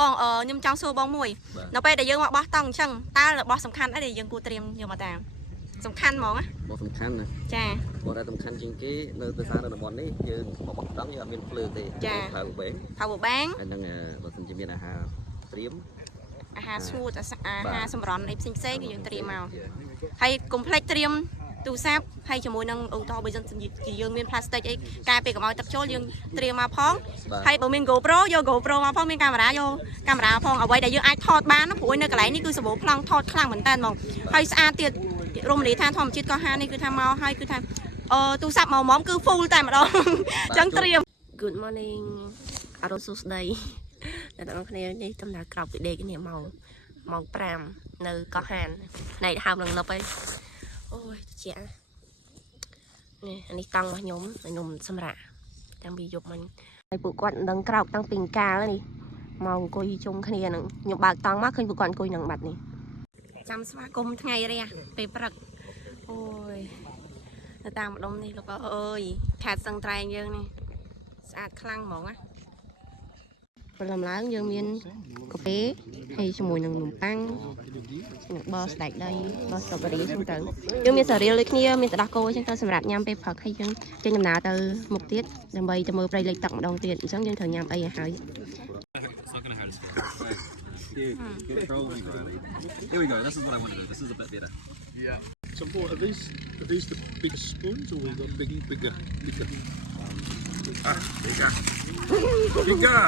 បងខ្ញុំចង់សួរបងមួយនៅពេលដែលយើងមកបោះតង់អញ្ចឹងតើរបស់សំខាន់អីដែលយើងគួរត្រៀមយកមកតាមសំខាន់ហ្មងណារបស់សំខាន់ណាចាបងតែសំខាន់ជាងគេនៅទៅសារនៅតំបន់នេះយើងមកបោះតង់យើងអត់មានភ្លើងទេចា power bank ហើយនឹងបើសិនជាមានអាហារត្រៀមអាហារស្ងួតអាហារសម្រន់អីផ្សេងៗគឺយើងត្រៀមមកហើយកុំភ្លេចត្រៀមទូរស័ព្ទហើយជាមួយនឹងឧទាហរណ៍បើជាយើងមាន plastic អីការពេលកុំឲ្យទឹកចូលយើងត្រៀមមកផងហើយបើមាន GoPro យក GoPro មកផងមានកាមេរ៉ាយកកាមេរ៉ាផងអ្វីដែលយើងអាចថតបានព្រោះនៅកន្លែងនេះគឺសម្បូរប្លង់ថតខ្លាំងមែនតើហ្មងហើយស្អាតទៀតរមណីយដ្ឋានធម្មជាតិកោះហានេះគឺថាមកហើយគឺថាទូរស័ព្ទមកគឺ full តែម្ដងអញ្ចឹងត្រៀម Good morning អរុនសួស្ដីអ្នកទាំងអស់គ្នានេះដំណើរក្រោកពីដេកនេះម៉ោង5នៅកោះហានណៃហើមនឹងលឹបអីអូយជានេះអានេះតង់របស់ខ្ញុំសម្រាប់តាំងពីយប់មិញហើយពួកគាត់មិនដឹងក្រោកតាំងពីកាលនេះមកអង្គុយជុំគ្នានឹងខ្ញុំបើកតង់មកឃើញពួកគាត់អង្គុយនឹងបាត់នេះចាំស្វាគមន៍ថ្ងៃរះពេលព្រឹកអូយទៅតាមម្ដុំនេះលោកអើយខេត្តសឹងត្រែងយើងនេះស្អាតខ្លាំងហ្មងណាព្រលឹមឡើងយើងមានកាហ្វេហើយជាមួយនឹងនំប៉័ងនឹងបស្ដែកដីបស្ត្រ៉ូបេរីហ្នឹងទៅយើងមានសេរីលដូចគ្នាមានទឹកដោះគោអញ្ចឹងទៅសម្រាប់ញ៉ាំពេលព្រឹកហើយយើងចេញដំណើរទៅមុខទៀតដើម្បីទៅមើលព្រៃលិចទឹកម្ដងទៀតអញ្ចឹងយើងត្រូវញ៉ាំអីឲ្យហើយ Here we go. This is what I want to do. This is a bit better. Yeah. So what are these the bigger spoons or the bigger? Bigger. Bigger. Bigger.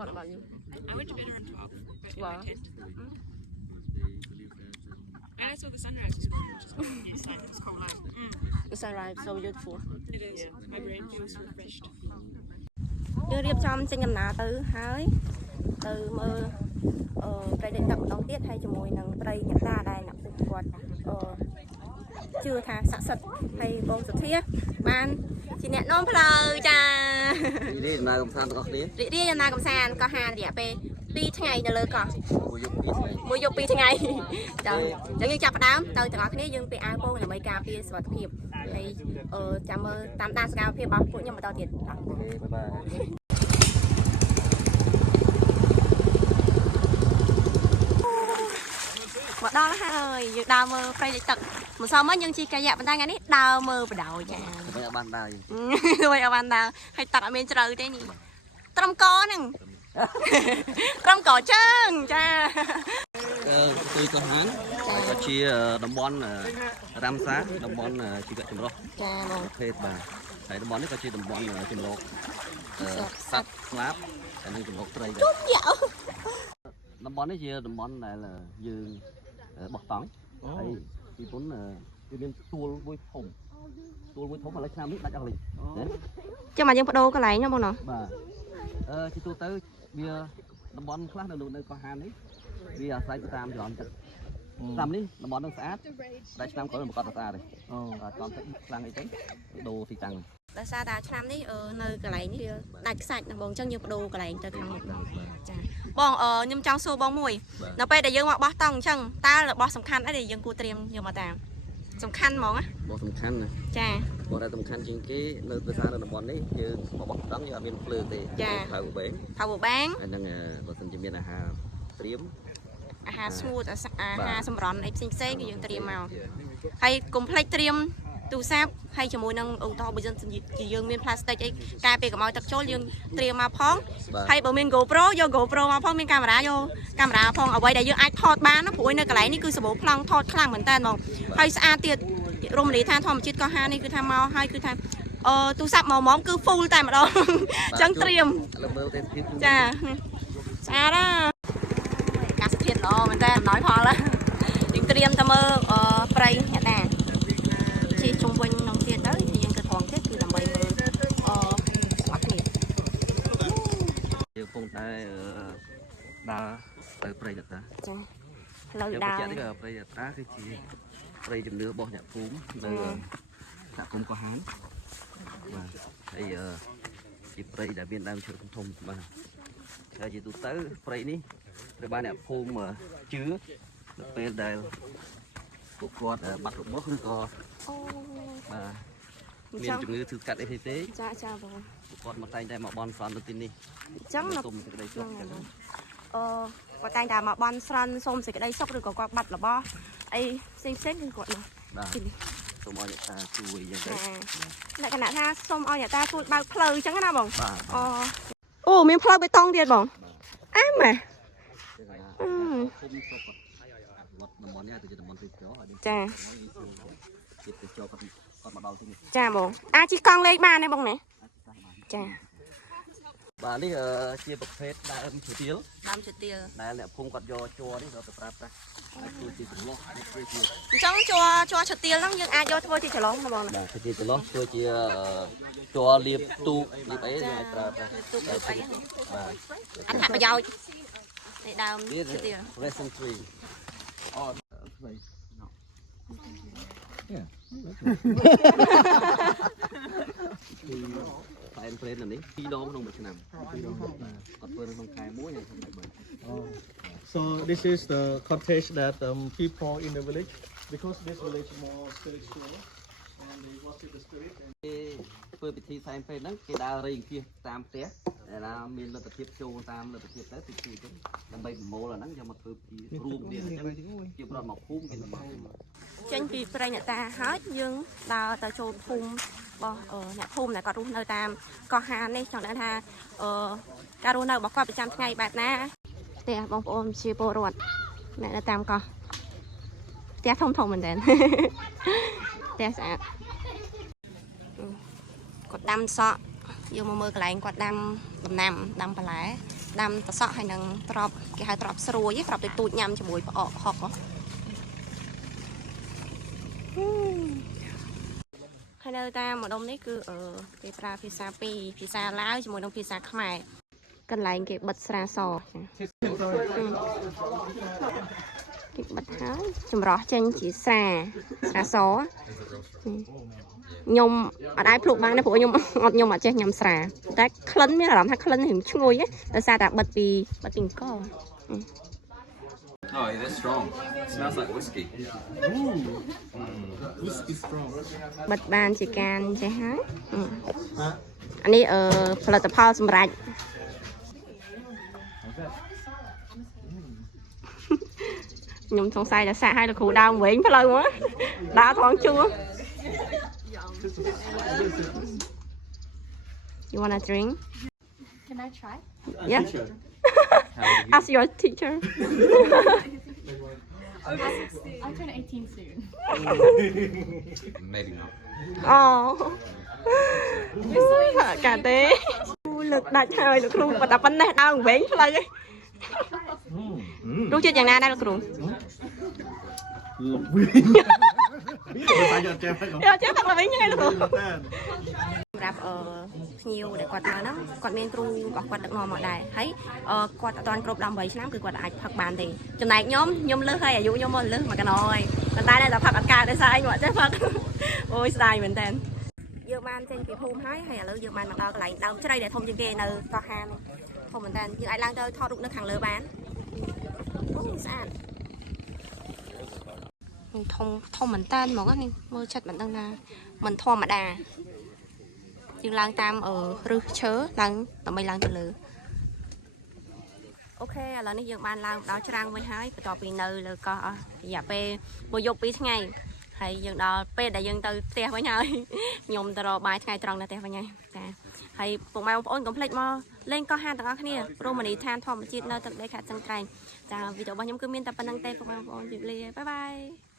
What about you? I went to bed around 12. Wow. And I saw the sunrise this morning, which is good. Yes, it was cold out. The sunrise so beautiful. It is. My brain feels refreshed. យើងរៀបចំចេញដំណើរទៅហើយទៅមើលព្រៃលិចទឹកម្ដងទៀតហើយជាមួយនឹងព្រៃញតាដែលអ្នកពួកគាត់ជឿថាស័ក្តិសិទ្ធិហើយបងសុធាបានជាអ្នកនាំផ្លូវចារីកដំណើរកំសាន្តទាំងអស់គ្នារីករាយដំណើរកំសាន្តកោះហានរយៈពេល2ថ្ងៃនៅលើកោះមួយយប់2ថ្ងៃចាអញ្ចឹងយើងចាប់ផ្ដើមទៅទាំងអស់គ្នាយើងពាក់អាវពោងដើម្បីការពារសុវត្ថិភាពហើយចាំមើលតាមដានសកម្មភាពរបស់ពួកខ្ញុំបន្តទៀតអូខេបាយមកដល់ហើយយើងដើរមើលព្រៃលិចទឹកម្សិលមិញយើងជិះកាយ៉ាប៉ុន្តែថ្ងៃនេះដើរមើលបដោយចាដើម្បីឲ្យបានដើរដើម្បីឲ្យបានដើរហើយទឹកអត់មានជ្រៅទេនេះត្រឹមកហ្នឹងត្រឹមកជើងចាទីកោះហានក៏ជាតំបន់រ៉ាំសាតំបន់ជីវៈចម្រុះចាបងភេទបាទហើយតំបន់នេះក៏ជាតំបន់ចម្រុះសត្វស្លាបហើយនឹងចម្រុះត្រីដែរតំបន់នេះជាតំបន់ដែលយើងបោះតង់ហើយពីមុនវាមានទួលមួយធំឥឡូវឆ្នាំនេះដាច់អស់លិចចាំមកយើងបដូរកន្លែងណាបងណាបាទជាទូទៅវាតំបន់ខ្លះនៅកោះហាននេះវាអាស្រ័យទៅតាមចរន្តទឹកឆ្នាំនេះតំបន់នឹងស្អាតតែឆ្នាំក្រោយមិនប្រកាសស្អាតទេចរន្តទឹកខ្លាំងអីទៅដូរទីតាំងដោយសារតែឆ្នាំនេះនៅកន្លែងនេះវាដាច់ខ្សាច់ណាបងអញ្ចឹងយើងបដូរកន្លែងទៅខាងមុខចាបងខ្ញុំចង់សួរបងមួយនៅពេលដែលយើងមកបោះតង់អញ្ចឹងតើរបស់សំខាន់អីដែលយើងគួរត្រៀមយកមកតាមសំខាន់ហ្មងណារបស់សំខាន់ណាចាបងតែសំខាន់ជាងគេនៅទៅសារនៅតំបន់នេះយើងមកបោះតង់យើងអត់មានភ្លើងទេចា power bank ហើយនឹងបើសិនជាមានអាហារត្រៀមអាហារស្ងួតអាហារសម្រន់អីផ្សេងៗគឺយើងត្រៀមមកហើយកុំភ្លេចត្រៀមទូរស័ព្ទហើយជាមួយនឹងឧទាហរណ៍បើជាយើងមាន plastic អីការពេលកុំឲ្យទឹកចូលយើងត្រៀមមកផងហើយបើមាន GoPro យក GoPro មកផងមានកាមេរ៉ាយកកាមេរ៉ាផងអ្វីដែលយើងអាចថតបានព្រោះនៅកន្លែងនេះគឺសម្បូរប្លង់ថតខ្លាំងមែនតើហ្មងហើយស្អាតទៀតរមណីយដ្ឋានធម្មជាតិកោះហានេះគឺថាមកហើយគឺថាទូរស័ព្ទមកគឺ full តែម្ដងអញ្ចឹងត្រៀមចាស្អាតណាអាកាសធាតុល្អមែនតើអំណោយផលយើងត្រៀមទៅមើលព្រៃអ្នកតាជិះជុំវិញក្នុងទៀតទៅយើងក៏ត្រង់ទៀតគឺដើម្បីមើលស្វាក់គ្នាយើងកំពុងតែដើរទៅព្រៃតាចាផ្លូវដើរនេះក៏ព្រៃតាគឺជាព្រៃជំនឿរបស់អ្នកភូមិនៅសហគមន៍កោះហានបាទហើយជាព្រៃដែលមានដើមឈើធំបាទហើយជាទូទៅព្រៃនេះត្រូវបានអ្នកភូមិជឿនៅពេលដែលពួកគាត់បាត់របួសឬក៏បាទ មានជំងឺធឺកាត់អីទេ ចាចាបង គាត់មកតែងតែមកបន់ស្រន់ទៅទីនេះ ចឹងនៅ សុំសេចក្តីសុខចឹង គាត់តែងតែមកបន់ស្រន់សុំសេចក្តីសុខឬក៏គាត់បាត់របស់អីផ្សេងគឺគាត់មក បាទ ទីនេះ សូមឲ្យអ្នកតាជួយចឹងទៅ លក្ខណៈថាសុំឲ្យអ្នកតាជួយបើកផ្លូវចឹងណាបង បាទ អូមានផ្លូវបេតុងទៀតបងអាម៉ែ គុំសុខគាត់វត្តតំបន់នេះទៅជាតំបន់ទេសចរ ចា ជាតិទេសចរគាត់មកដល់ទីនេះ ចាបងអាចជិះកង់លេខបានទេបងណាចា បាទនេះជាប្រភេទដើមឈើទាល ដើមឈើទាល ដែលអ្នកភូមិគាត់យកជ័រនេះទៅប្រើប្រាស់ហើយធ្វើជាចន្លោះនេះធ្វើជា អញ្ចឹងជ័រឈើទាលហ្នឹងយើងអាចយកធ្វើជាចលងណាបងណា បាទធ្វើជាចន្លោះធ្វើជាជ័រលាបទូកលាបអីយើងអាចប្រើប្រាស់ ទូកទៅអី បាទ អត្ថប្រយោជន៍នៃដើម នេះ ឈើទាល resin tree តែនព្រេននេះ2ដងក្នុងមួយឆ្នាំគាត់ធ្វើនៅក្នុងខែមួយហើយក្នុងខែ3 So this is the cottage that people in the village, because this village is more spiritual, and they worship the spirit. And គេធ្វើពិធីសែនព្រេនហ្នឹងគេដើររែងគៀសតាមផ្ទះតែណាមានលទ្ធភាពចូលតាមលទ្ធភាពទៅទីទីទៅដើម្បីប្រមូលអាហ្នឹងយកមកធ្វើពិធីរួមគ្នាអញ្ចឹងជាប្រវត្តិមកភូមិគេមក ចេញពីព្រៃអ្នកតាហើយយើងដើរទៅចូលភូមិរបស់អ្នកភូមិដែលគាត់រស់នៅតាមកោះហាននេះចង់ដឹងថាការរស់នៅរបស់គាត់ប្រចាំថ្ងៃបែបណាផ្ទះបងប្អូនជាពលរដ្ឋអ្នកនៅតាមកោះផ្ទះធំមែនតើផ្ទះស្អាតគាត់ដាំសក់យើងមកមើលកន្លែងគាត់ដាំដំណាំដាំបន្លែដាំតសក់ហើយនឹងត្រប់គេហៅត្រប់ស្រួយត្រប់ទៅទូចញ៉ាំជាមួយផ្អកហុកហើយនៅតាមម្ដុំនេះគឺគេប្រើភាសាពីរភាសាឡាវជាមួយនឹងភាសាខ្មែរកន្លែងគេបិទស្រាសគេបិទហើយចម្រោះចេញជាស្រាសខ្ញុំអត់អាចភ្លុកបានទេព្រោះខ្ញុំអត់ចេះញ៉ាំស្រាតែក្លិនមានអារម្មណ៍ថាក្លិនរៀងឈ្ងុយដោយសារតែបិទពីអង្គរ Oh, yeah, they're strong. It smells like whiskey. whiskey strong. បិទបានជាការចេះហើយអានេះផលិតផលសម្រាប់ខ្ញុំសង្ស័យថាសាក់ឲ្យលោកគ្រូដើមវិញផ្លូវមកដើរថងជួរ You wanna drink? Can I try? Yeah. Ask your teacher. I'll turn 18 soon. Maybe not. Oh. កាទេលើកដាច់ហើយលោកគ្រូប៉ុន្តែប៉ុណ្ណេះដើរវិញផ្លូវឯងរសជាតិយ៉ាងណាដែរលោកគ្រូ យកចេះផឹកល្វីងហ្នឹងឯងលោកគ្រូសម្រាប់ភ្ញៀវដែលគាត់មកហ្នឹងគាត់មានគ្រូរបស់គាត់ដឹកនាំមកដែរហើយគាត់អត់ទាន់គ្រប់18ឆ្នាំគឺគាត់អាចផឹកបានទេចំណែកខ្ញុំលើសហើយអាយុខ្ញុំមកលើសមួយកណោហើយប៉ុន្តែតែផឹកអត់កើតទេស្អីមកចេះផឹកអូយស្ដាយមែនតើយើងបានចេញពីភូមិហើយឥឡូវយើងបានមកដល់កន្លែងដើមជ្រៃដែលធំជាងគេនៅកោះហានធំមែនតើយើងអាចឡើងទៅថតរូបនៅខាងលើបានអូស្អាតធំមែនតើហ្មងនេះមើលចិត្តមិនដឹងថាមិនធម្មតាយើងឡើងតាមរឹសឈើឡើងដើម្បីឡើងទៅលើអូខេឥឡូវនេះយើងបានឡើងដល់ច្រាំងវិញហើយបន្ទាប់ពីនៅលើកោះអស់រយៈពេលមួយយប់2ថ្ងៃហើយយើងដល់ពេលដែលយើងទៅផ្ទះវិញហើយខ្ញុំទៅរកបាយថ្ងៃត្រង់នៅផ្ទះវិញហើយចាហើយពុកម៉ែបងប្អូនកុំភ្លេចមកលេងកោះហានទាំងអស់គ្នារមណីយដ្ឋានធម្មជាតិនៅទឹកដីខេត្តស្ទឹងត្រែងចាវីដេអូរបស់ខ្ញុំគឺមានតែប៉ុណ្្នឹងទេពុកម៉ែបងប្អូនជម្រាបលាបាយបាយ